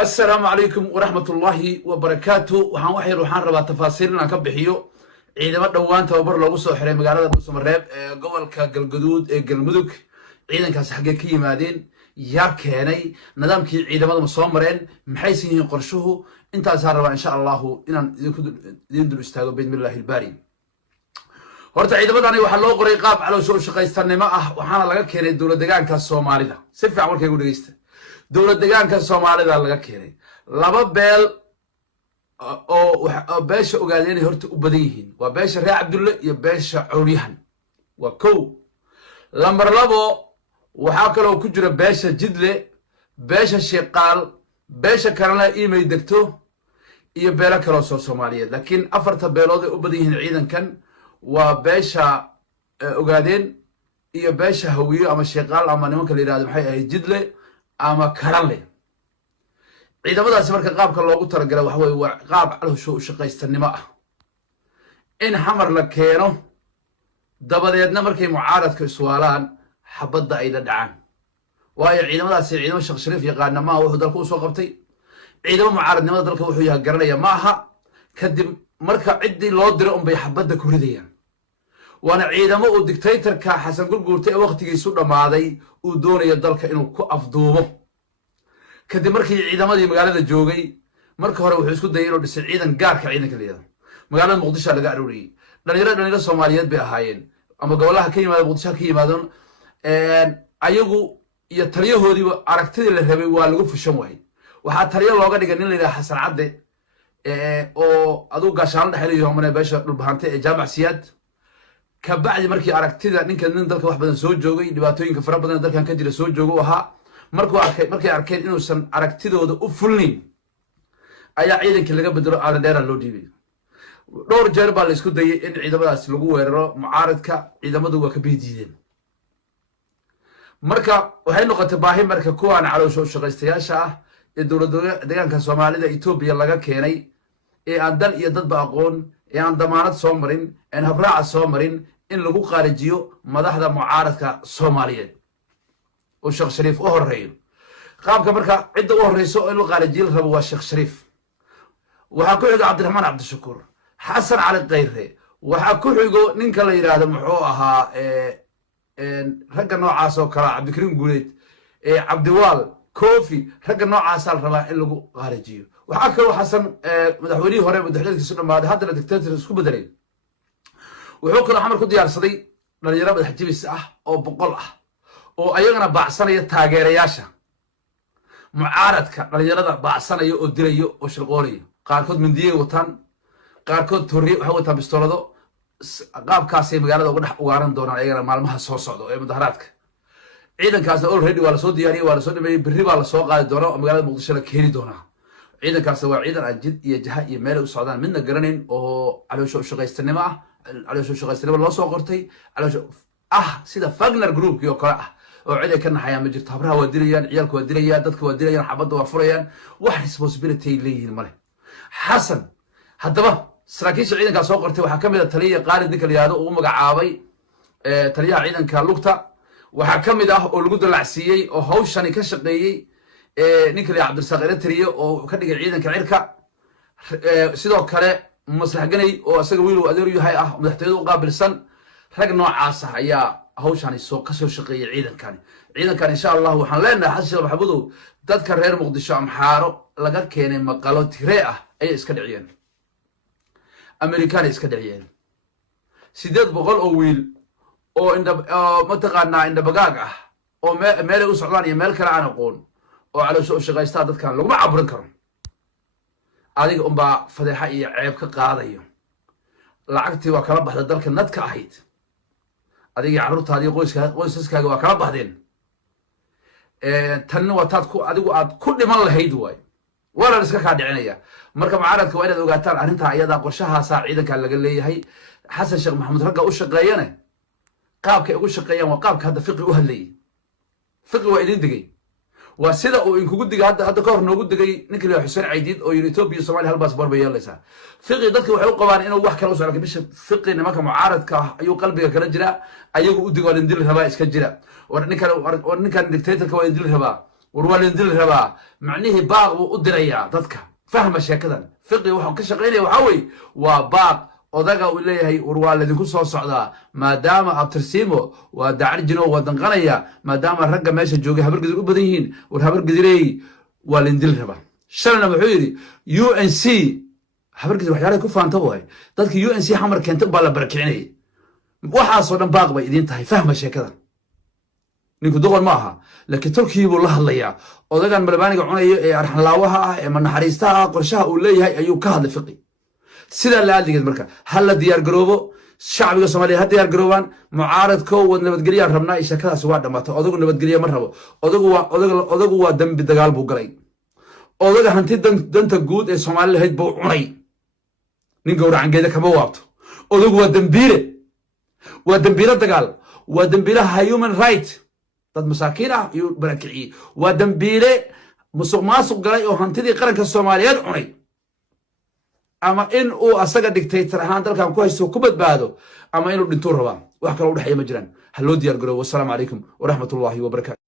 السلام عليكم ورحمة الله وبركاته وحان وحي روحان ربا تفاصيلنا كبحيو عيدما دوان توبر لوغو سو خري مغالada Dhuusamareeb ee gobolka Galgaduud ee Galmudug ciidankaas xagee ka yimaadeen yaa keenay nidaamkii ciidamada soo mareen maxay yihiin qorshuhu intaas raba insha Allah inaan idin dul istaago bismillaah ilbaari horta ciidamadani waxa loo qoray qaab caloosho shaqaystanimo ah waxaana laga keenay dawlad deegaanka Soomaalida si fiican warkay u dhageysta dawlad deegaanka Soomaalida laga keenay laba beel oo beesha ogaadeen horta u badan yihiin waa beesha Reer Cabdulle iyo beesha Cawliyahan waa kow lambar labo waxa kale oo ku jira beesha Jidle beesha Sheeqaal beesha Karala iimay degto iyo beela kale oo Soomaaliyeed laakiin afarta beelood ee u badan yihiin ciidankan waa beesha ogaadeen iyo beesha Hawiyo ama Sheeqaal ama nimanka la yiraahdo maxay ahayd Jidle ama Karale ciidamadaas marka qaabka loogu talagalay waxa way waa qaab caloosho u shaqaystanimo ah in xamar la keeno dabadeedna markay mucaaradka iswaalaan xabadda ay la dhacaan waayo ciidamadaas ciidamo Sheekh Shariif yaqaana ma wuxuu dalku soo qabtay ciidamo mucaaradnimada dalka wuxuu yahay garanaya ma aha kadib marka cidii loo diro bay xabadda ku ridayaan waana ciidamo uu dictatorka Xasan Gurguurta ee waqtigiisu dhamaaday uu doonayo dalka inuu ku afduubo kadib markii ciidamadii magaalada joogay marka hore wuxuu isku dayay inuu dhisay ciidan gaarka ciidanka leeyahay magaalada Muqdisho laga arooriyay dhalinyarada Soomaaliyeed bay ahaayeen ama gobolaha ka yimaada Muqdisho ka yimaadon ayagu iyo taliyahoodiiba aragtidii la rabay waa lagu fushan waayay waxa taliya looga dhigay nin la yiraahdo Xasan Cadde oo aduu gaashaan dhaxlayo mana beesha dhulbahante ee Jaamac Siyaad ka bacdi markii aragtida ninkan dalka wax badan soo joogay dhibaatooyinka fara badan dalkan ka jira soo joogo ahaa markay arkeen inuusan aragtidooda u fulnin ayaa ciidankii laga bedelo aadan dheer loo dhiibay dhowr jeer baa la isku dayay in ciidamadaas lagu weeraro mucaaradka ciidamadu waa ka biidiyeen marka waxay noqotay baahi marka kuwaan caloosho shaqaystayaasha ah ee dawladda deegaanka Soomaalida Itoobiya laga keenay ee aan dal iyo dadba aqoon ee aan damaanad soo marin ee habraac soo marin in lagu qaarijiyo madaxda mucaaradka Soomaaliyeed oo Sheekh Shariif oo horeeyo qaabka marka cid u horeyso in la qaarijiyo rabo waa Sheekh Shariif waxa ku xiga Cabdiraxmaan Cabdishakuur Xasan Cali Qayre waxa ku xigo ninka la yiraahdo muxuu ahaa ragga noocaas oo kala Cabdikariim Guuleed Cabdiwaal Koofi ragga noocaas la rabaa in lagu qaarijiyo waxa kale Xasan madaxweynihii hore madaxweynihiisa dhamaaday hadda dictator isku bedelay wuxuu kala xamar ku diyaarsaday dhalinyaro madax jibis ah oo boqol ah oo ayagana baacsanaya taageerayaasha mucaaradka dhalinyarada baacsanaya oo dilayo oo shirqoolayo qaarkood mindiyay wataan qaarkood torri waxa wataan bistoolado qaabkaas ay magaalada uga dhex ugaaran doonaan ayagana maalmaha soo socdo ee mudaharaadka ciidankaasna already waa la soo diyaariyay waa la soo dhameeyay berri baa la soo qaadi doonaa oo magaalada Muqdisho la keeni doonaa ciidankaas waa ciidan aan jid iyo jaha iyo meel u socdaan midna garanayn oo caloosho shaqaystanimo ah caloosho shaqaystanimo loo soo qortay caloosho sida Wagner Group iyo kale ah oo cid ay ka naxayaan ma jirto habraha waa dilayaan ciyalku waa dilayaan dadku waa dilayaan xabadda waa furayaan wax responsibility leeyihiin male Xasan haddaba saraakiisha ciidanka soo qortay waxa kamid ah taliye qaalid ninka la yiraahdo uu magacaabay taliyaha ciidanka lugta waxa kamid ah oo lagu dalacsiiyay oo hawshani ka shaqeeyay ninka la Cabdirasaaq Eritrea oo ka dhigay ciidanka cirka sidoo kale maslax ganay oo asaga wiil uu adeer yahay madaxtooyada u qaabilsan rag noocaas ah ayaa hawshani ka soo shaqeeyay ciidankan insha Allah waxaan leenahay Xasan Maxamuud dadka reer Muqdisho amxaaro laga keenay maqalo tiree ah ay iska dhiciyeen Amerikaan iska dhiciyeen 800 oo wiil oo mataqaanaa inda bagaag ah oo meel u socdaan iyo meel kale aan aqoon oo caloosho shaqaysta dadkan lagu cabrin karo adiga baa fadeexa iyo ceeb ka qaadayo lacagtii waa kala baxda dalka nadka ahayd adiga carruurtaadii qoysaskaaga waa kala baxdeen tan waa taad ku adigu aad ku dhiman lahayd way wala iska ka dhicinaya marka mucaaradka waa inaad ogaataan arrinta ayada qorshahaas ciidanka laga leeyahay Xasan Sheekh Maxamuud ragga u shaqeeyana qaabka ugu shaqeeyaan waa qaabka hadda fiqi u hadlayay fiqi waa idin digay waa sida uu inkugu digay hadda ka hor noogu digay ninka la Xuseen Caydiid oo Itoobiya Soomaaliya halbaas barba yeelaysa fiqi dadku waxay u qabaan inuu wax kale u socdo bisha fiqi nimanka mucaaradka ayuu qalbiga kala jira ayagu u digo in dil rabaa iska jira war ninkan dictatorka waa dil rabaa ورولين دل ربا معنيه باق ودريا دتك فهم شكدا فقي وحو كشقيني وحوي وباق odaga uu leeyahay war idinku soo socdaa maadaama abtirsiimo waa dacarjino wadanqanaya maadaama ragga meesha joogay habar gidir u badan yihiin war habar gidirey waa lindil raba shalna wuxuu yiri UNC habar gidir waxyaalaha ku faanta way dadka UNC xamar keenta baa la barakicinay waxa soo dhan baaq bay idin tahay fahma sheekada ninku doqon ma aha laakiin turkiga buu la hadlayaa odagan malbaaniga cunayo ee arxan laawaha ah ee manaxariistaha qorshaha uu leeyahay ayuu ka hadlay fiqi sida la adigeed marka hal la diyaar garoobo shacbiga Soomaaliya ha diyaar garoobaan mucaaradko wad nabadgeliya rabnaa ishakadaas waa dhamaatay odagu nabadgeliya ma rabo odagu waa dambi dagaal buu galay odaga hanti danta guud ee Soomaaliya lahayd buu cunay nin gowracangeeda kama waabto odagu waa dambiile dagaal waa dambiilaha human right dad masaakiin ah iyo barakicii waa dambiile musuqmaasuq galay oo hantidii qaranka Soomaaliyeed cunay ama in uu asaga dictator ahaan dalkan ku haysto ku badbaado ama inuu dhinto rabaa wax kale u dhaxay ma jiraan ha loo diyaar garoobo. Assalaamu calaykum wa rahmatullaahi wa barakaatuh.